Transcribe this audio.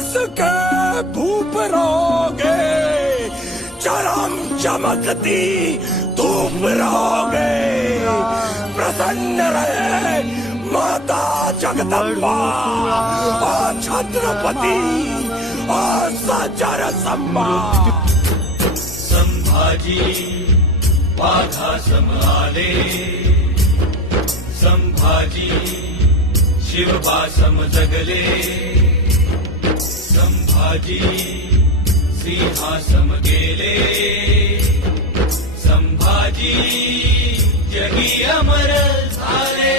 हंस के भूप रहोगे, चरम चमकती धूप रहोगे। प्रसन्न रहे माता जगदम्बा और छत्रपति और सचर संभा। संभाजी वाघासम आले, संभाजी शिवबासम जगले, संभाजी सिंहासम गेले, संभाजी जगी अमर झाले।